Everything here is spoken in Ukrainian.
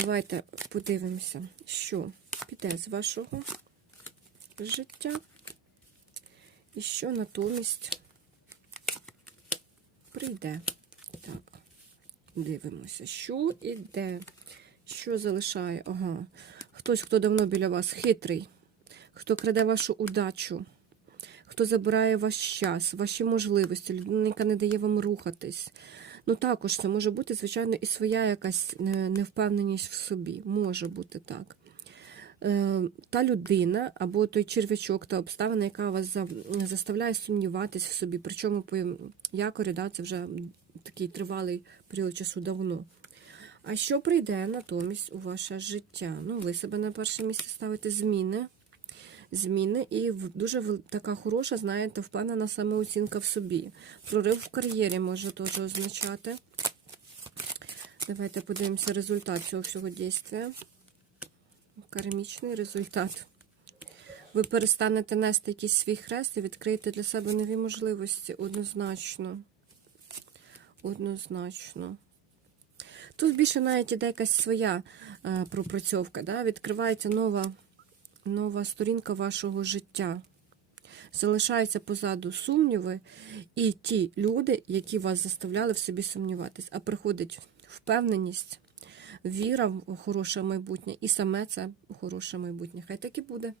Давайте подивимося, що піде з вашого життя. І що натомість прийде. Так, дивимося, що іде, що залишає. Ага. Хтось, хто давно біля вас, хитрий, хто краде вашу удачу, хто забирає ваш час, ваші можливості, людина, яка не дає вам рухатись. Ну, також це може бути, звичайно, і своя якась е, невпевненість в собі. Може бути так. Е, Та людина або той черв'ячок, та обставина, яка вас заставляє сумніватись в собі. Причому по якорі, да, це вже такий тривалий період часу давно. А що прийде натомість у ваше життя? Ну, ви себе на перше місце ставите зміни. Зміни і дуже така хороша, знаєте, впевнена самооцінка в собі. Прорив в кар'єрі може теж означати. Давайте подивимося результат цього всього дійства. Кармічний результат. Ви перестанете нести якийсь свій хрест і відкриєте для себе нові можливості. Однозначно. Однозначно. Тут більше навіть іде якась своя е, пропрацьовка. Да? Відкривається нова, нова сторінка вашого життя. Залишаються позаду сумніви і ті люди, які вас заставляли в собі сумніватись. А приходить впевненість, віра в хороше майбутнє, і саме це хороше майбутнє. Хай так і буде.